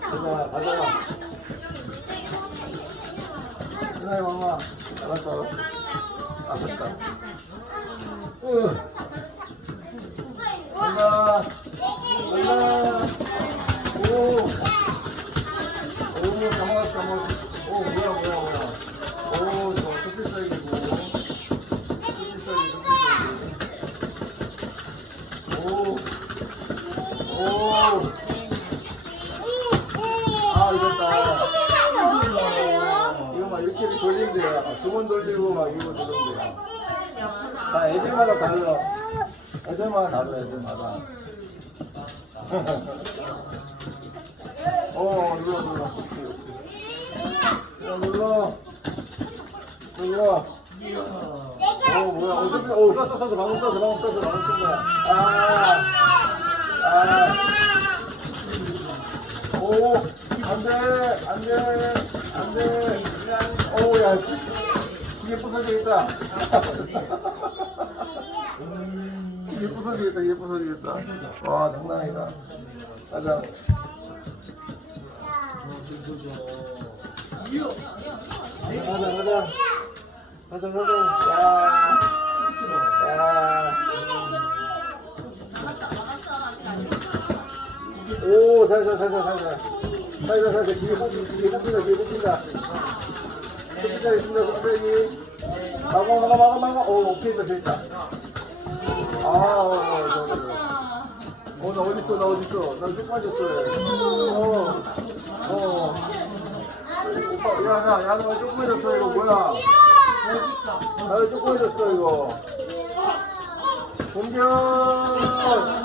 가자, 가자. 누나야, mamá. 알았어, 알았어. 알았다. 으. 올라. 올라. 오. 오, 다 먹었어, 다 먹었어. 오, 뭐야, 뭐야, 뭐야. 오, 저 커피 사이즈고. 커피 사이즈, 커피 사이즈. 오. 오. 아, 이겼다. 이거 막 이렇게 돌린대요. 두번 돌리고 막 이거 돌린대요. 다 애들마다 달라. 애들마다 달라, 애들마다. 어, 눌러, 눌러. 야, 눌러. 눌러. 어, 뭐야. 어차피, 어, 쐈어, 쐈어. 방금 쐈어, 방금 쐈어, 방금. 아. 아. 오, 안 돼, 안 돼, 안 돼. 오, 야, 이게 부서지겠다. 이게 부서지겠다, 이게 부서지겠다. 와, 장난 아니다. 가자. 가자, 가자. 가자, 가자. 야. 야. 오, 살살, 살살, 살살, 살살. 뒤에 뽑힌다, 뒤에 뽑힌다, 뒤에 뽑힌다. 뽑힌다, 있습니다, 선생님. 막어, 막어, 막어, 막어. 오, 오케이, 됐다, 됐다. 아, 어, 어, 어, 어. 어, 나 어딨어, 나 어딨어. 나쭉 빠졌어. 어, 어. 오빠, 야, 야, 야, 너 조그매졌어, 이거 뭐야? 나 조그매졌어, 이거. 공격!